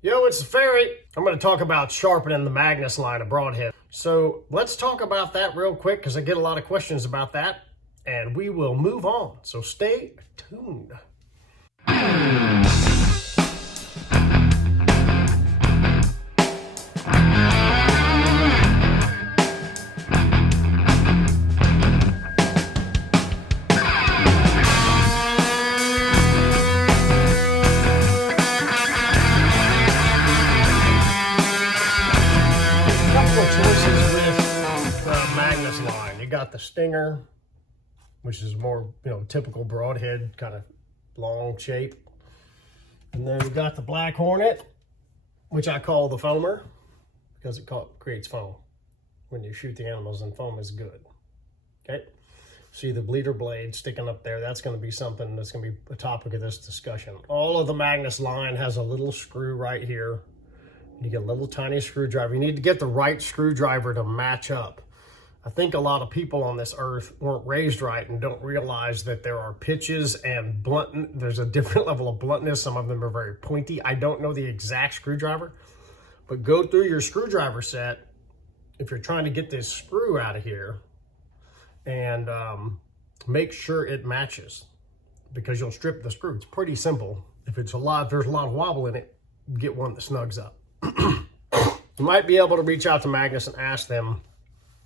Yo, it's the Ferry. I'm going to talk about sharpening the Magnus line of Broadhead. So let's talk about that real quick because I get a lot of questions about that, and we will move on. So stay tuned. Choices with the Magnus line. You got the Stinger, which is more, typical Broadhead kind of long shape. And then you got the Black Hornet, which I call the foamer because it creates foam when you shoot the animals, and foam is good. Okay. See the bleeder blade sticking up there. That's going to be something that's going to be a topic of this discussion. All of the Magnus line has a little screw right here. You get a little tiny screwdriver. You need to get the right screwdriver to match up. I think a lot of people on this earth weren't raised right and don't realize that there are pitches and blunt. There's a different level of bluntness. Some of them are very pointy. I don't know the exact screwdriver, but go through your screwdriver set if you're trying to get this screw out of here and make sure it matches, because you'll strip the screw. It's pretty simple. If there's a lot of wobble in it, get one that snugs up. You might be able to reach out to Magnus and ask them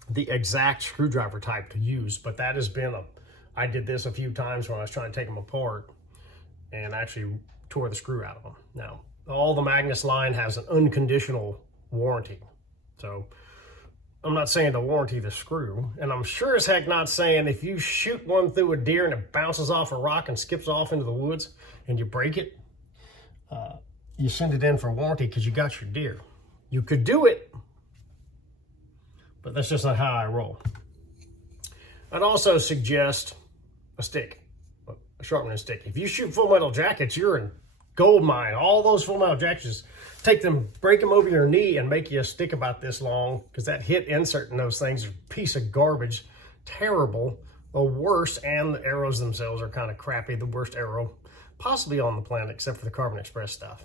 the exact screwdriver type to use, but that has been I did this a few times when I was trying to take them apart and actually tore the screw out of them. Now, all the Magnus line has an unconditional warranty. So I'm not saying to warranty the screw, and I'm sure as heck not saying if you shoot one through a deer and it bounces off a rock and skips off into the woods and you break it, you send it in for warranty because you got your deer. You could do it, but that's just not how I roll. I'd also suggest a stick, a sharpening stick. If you shoot full metal jackets, you're in gold mine. All those full metal jackets, take them, break them over your knee and make you a stick about this long, because that hit insert in those things is a piece of garbage. Terrible, the worst, and the arrows themselves are kind of crappy. The worst arrow possibly on the planet, except for the Carbon Express stuff.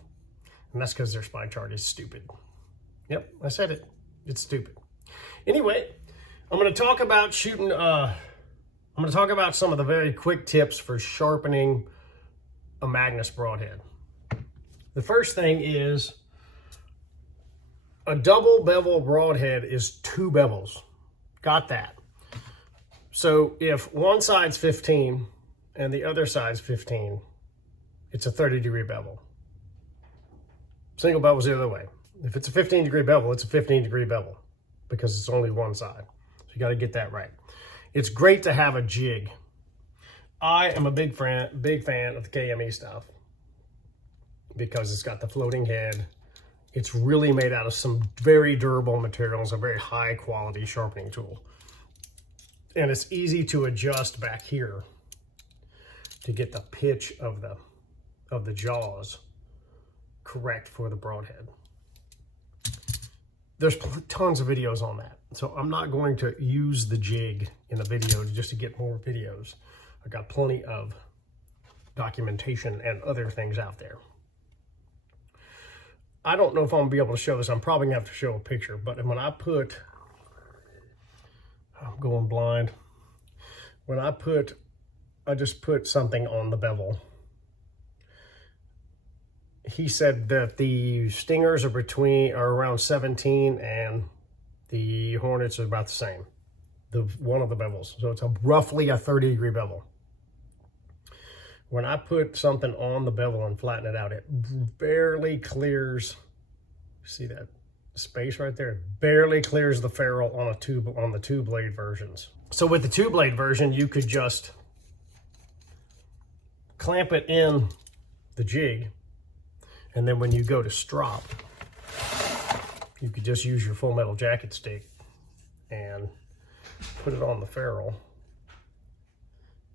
And that's because their spine chart is stupid. Yep, I said it. It's stupid. Anyway, I'm going to talk about shooting. I'm going to talk about some of the very quick tips for sharpening a Magnus Broadhead. The first thing is a double bevel Broadhead is 2 bevels. Got that? So if one side's 15 and the other side's 15, it's a 30-degree bevel. Single bevel's the other way. If it's a 15-degree bevel, it's a 15-degree bevel because it's only one side. So you got to get that right. It's great to have a jig. I am a big fan of the KME stuff because it's got the floating head. It's really made out of some very durable materials, a very high quality sharpening tool. And it's easy to adjust back here to get the pitch of the jaws correct for the Broadhead. There's tons of videos on that, so I'm not going to use the jig in the video just to get more videos. I got plenty of documentation and other things out there. I don't know if I'm gonna be able to show this. I'm probably gonna have to show a picture, but when I'm going blind. When I just put something on the bevel. He said that the Stingers are around 17 and the Hornets are about the same. One of the bevels. So it's roughly a 30-degree bevel. When I put something on the bevel and flatten it out, it barely clears, see that space right there? It barely clears the ferrule on the 2-blade versions. So with the 2-blade version, you could just clamp it in the jig, and then when you go to strop, you could just use your full metal jacket stick and put it on the ferrule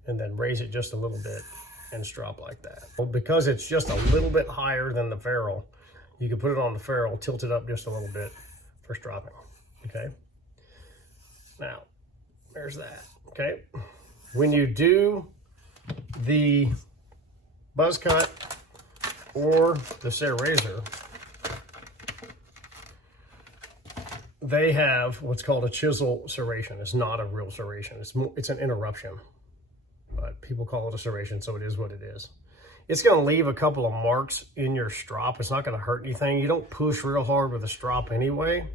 and then raise it just a little bit and strop like that. Well, because it's just a little bit higher than the ferrule, you can put it on the ferrule, tilt it up just a little bit for stropping, okay? Now, there's that, okay? When you do the buzz cut or the serrator, they have what's called a chisel serration. It's not a real serration. It's an interruption, but people call it a serration, so it is what it is. It's going to leave a couple of marks in your strop. It's not going to hurt anything. You don't push real hard with a strop anyway.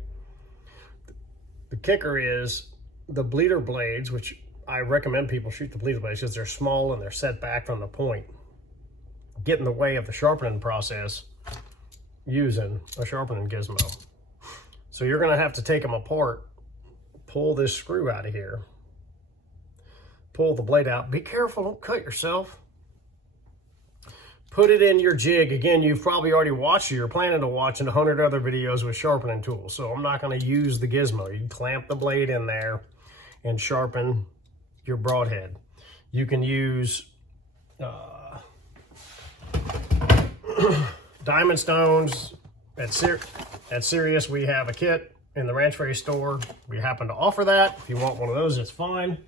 The kicker is the bleeder blades, which I recommend people shoot the bleeder blades because they're small and they're set back from the point, get in the way of the sharpening process using a sharpening gizmo. So you're going to have to take them apart, pull this screw out of here, pull the blade out. Be careful, don't cut yourself. Put it in your jig. Again, you've probably already watched it. You're planning to watch 100 other videos with sharpening tools. So I'm not going to use the gizmo. You can clamp the blade in there and sharpen your broadhead. You can use diamond stones. At Sirius, we have a kit in the Ranch Race store. We happen to offer that. If you want one of those, it's fine.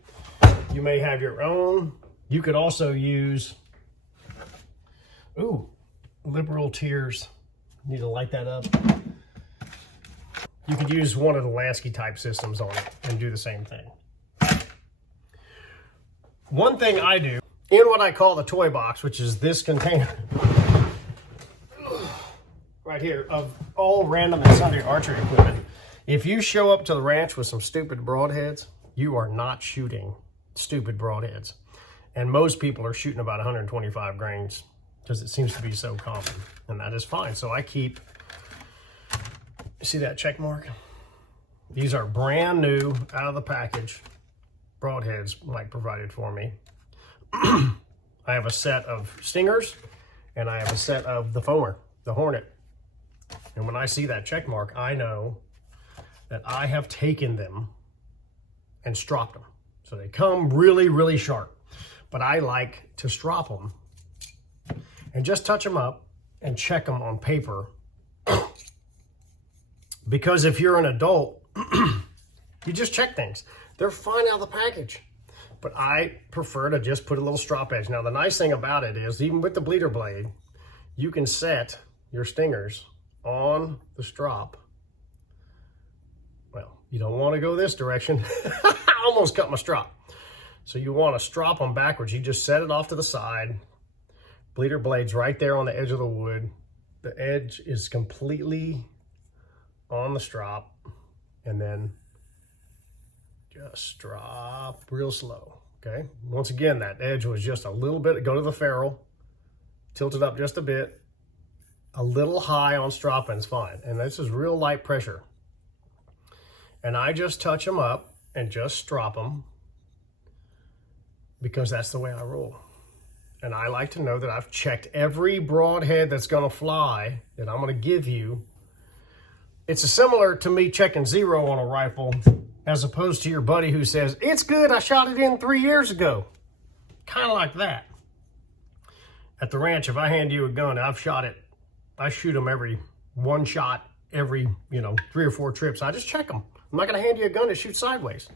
You may have your own. You could also use, ooh, Liberal Tears. Need to light that up. You could use one of the Lansky type systems on it and do the same thing. One thing I do in what I call the toy box, which is this container right here of all random and sundry archery equipment. If you show up to the ranch with some stupid broadheads, you are not shooting stupid broadheads. And most people are shooting about 125 grains because it seems to be so common, and that is fine. So I keep, see that check mark? These are brand new, out of the package broadheads Mike provided for me. I have a set of stingers, and I have a set of the foamer, the Hornet. And when I see that check mark, I know that I have taken them and stropped them. So they come really, really sharp. But I like to strop them and just touch them up and check them on paper. Because if you're an adult, you just check things. They're fine out of the package. But I prefer to just put a little strop edge. Now, the nice thing about it is, even with the bleeder blade, you can set your stingers on the strop. Well, you don't want to go this direction. I almost cut my strop. So you want to strop them backwards. You just set it off to the side. Bleeder blade's right there on the edge of the wood. The edge is completely on the strop. And then just drop real slow, okay? Once again, that edge was just a little bit, go to the ferrule, tilt it up just a bit, a little high on stropping's fine. And this is real light pressure. And I just touch them up and just strop them because that's the way I roll. And I like to know that I've checked every broadhead that's gonna fly that I'm gonna give you. It's similar to me checking zero on a rifle as opposed to your buddy who says, it's good, I shot it in 3 years ago. Kind of like that. At the ranch, if I hand you a gun, I've shot it. I shoot them every one shot, every 3 or 4 trips. I just check them. I'm not gonna hand you a gun to shoot sideways.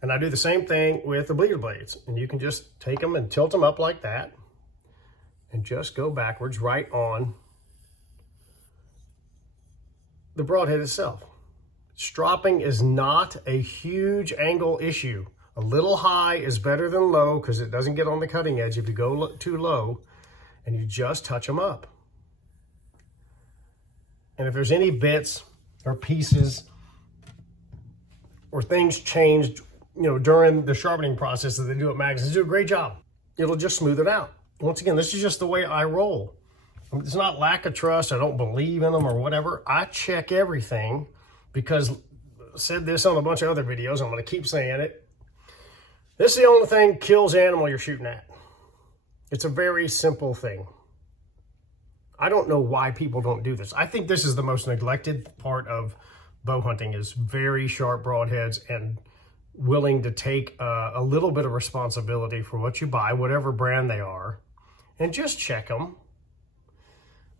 And I do the same thing with the bleeder blades. And you can just take them and tilt them up like that and just go backwards right on the broadhead itself. Stropping is not a huge angle issue. A little high is better than low because it doesn't get on the cutting edge if you go too low, and you just touch them up. And if there's any bits or pieces or things changed, during the sharpening process that they do at Magnus, they do a great job. It'll just smooth it out. Once again, this is just the way I roll. It's not lack of trust. I don't believe in them or whatever. I check everything because I said this on a bunch of other videos. I'm going to keep saying it. This is the only thing that kills the animal you're shooting at. It's a very simple thing. I don't know why people don't do this. I think this is the most neglected part of bow hunting, is very sharp broadheads and willing to take a little bit of responsibility for what you buy, whatever brand they are, and just check them.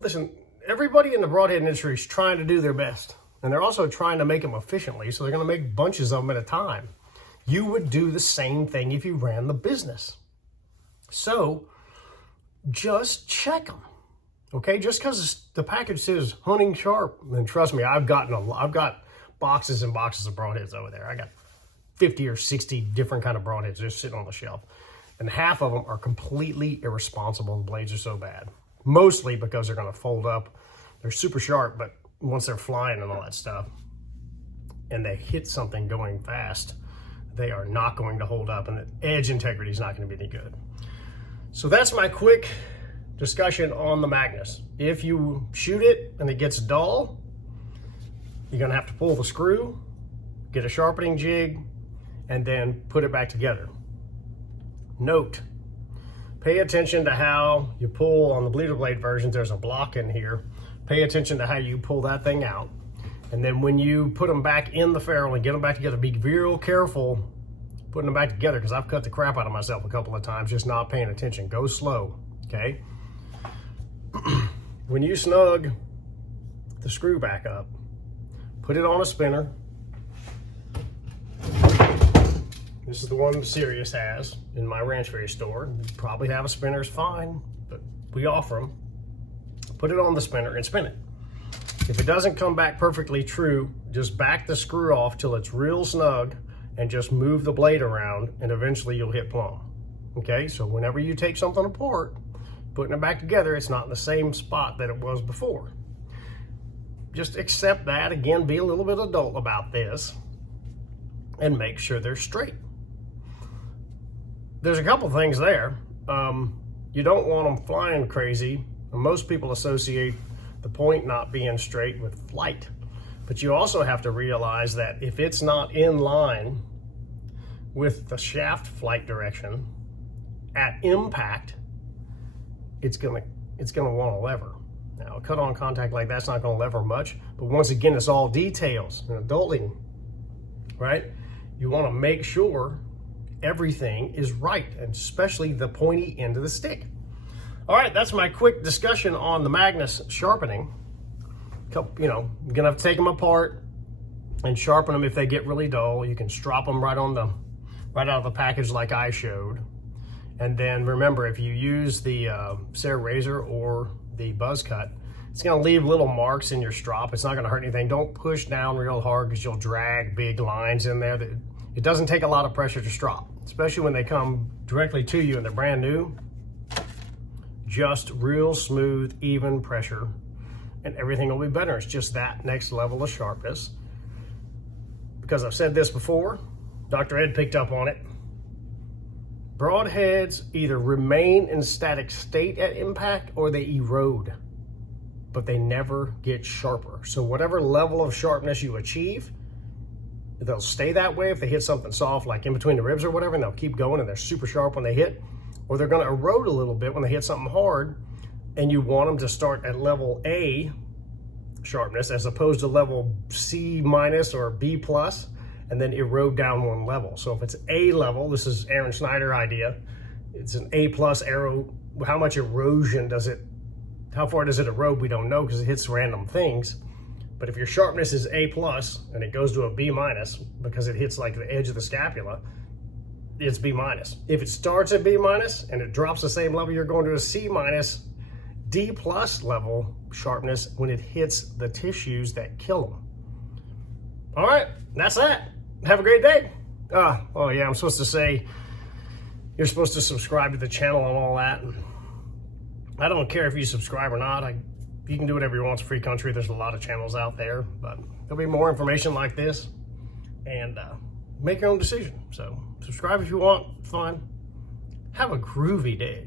Listen, everybody in the broadhead industry is trying to do their best, and they're also trying to make them efficiently, so they're going to make bunches of them at a time. You would do the same thing if you ran the business. So just check them, okay? Just because the package says hunting sharp, and trust me, I've got boxes and boxes of broadheads over there. I got 50 or 60 different kind of broadheads just sitting on the shelf. And half of them are completely irresponsible. The blades are so bad. Mostly because they're going to fold up. They're super sharp, but once they're flying and all that stuff, and they hit something going fast, they are not going to hold up, and the edge integrity is not going to be any good. So that's my quick discussion on the Magnus. If you shoot it and it gets dull, you're going to have to pull the screw, get a sharpening jig, and then put it back together. Note, pay attention to how you pull on the bleeder blade versions. There's a block in here. Pay attention to how you pull that thing out. And then when you put them back in the ferrule and get them back together, be real careful putting them back together, because I've cut the crap out of myself a couple of times just not paying attention. Go slow, okay? When you snug the screw back up, put it on a spinner. This is the one Sirius has in my Ranch Fairy store. You probably have a spinner, it's fine, but we offer them. Put it on the spinner and spin it. If it doesn't come back perfectly true, just back the screw off till it's real snug and just move the blade around, and eventually you'll hit plumb. Okay, so whenever you take something apart, putting it back together, it's not in the same spot that it was before. Just accept that. Again, be a little bit adult about this and make sure they're straight. There's a couple things there. You don't want them flying crazy. Most people associate the point not being straight with flight. But you also have to realize that if it's not in line with the shaft flight direction at impact, it's gonna want to lever. Now, a cut-on contact like that's not gonna lever much, but once again, it's all details and adulting, right? You wanna make sure everything is right, and especially the pointy end of the stick. All right, that's my quick discussion on the Magnus sharpening. You know, you're gonna have to take them apart and sharpen them if they get really dull. You can strop them right out of the package like I showed. And then remember, if you use the Sarah razor or the buzz cut, it's gonna leave little marks in your strop. It's not gonna hurt anything. Don't push down real hard because you'll drag big lines in there. It doesn't take a lot of pressure to strop, especially when they come directly to you and they're brand new. Just real smooth, even pressure, and everything will be better. It's just that next level of sharpness. Because I've said this before, Dr. Ed picked up on it. Broadheads either remain in static state at impact or they erode, but they never get sharper. So whatever level of sharpness you achieve, they'll stay that way if they hit something soft, like in between the ribs or whatever, and they'll keep going and they're super sharp when they hit, or they're gonna erode a little bit when they hit something hard, and you want them to start at level A sharpness as opposed to level C minus or B plus, and then erode down one level. So if it's A level, this is Aaron Snyder idea, it's an A plus arrow. How much erosion does it, how far does it erode? We don't know because it hits random things. But if your sharpness is A plus and it goes to a B minus because it hits like the edge of the scapula, it's B minus. If it starts at B minus and it drops the same level, you're going to a C minus, D plus level sharpness when it hits the tissues that kill them. All right, that's that. Have a great day. Oh yeah, I'm supposed to say you're supposed to subscribe to the channel and all that. And I don't care if you subscribe or not. You can do whatever you want. It's a free country. There's a lot of channels out there, but there'll be more information like this, and make your own decision. So subscribe if you want. It's fun. Have a groovy day.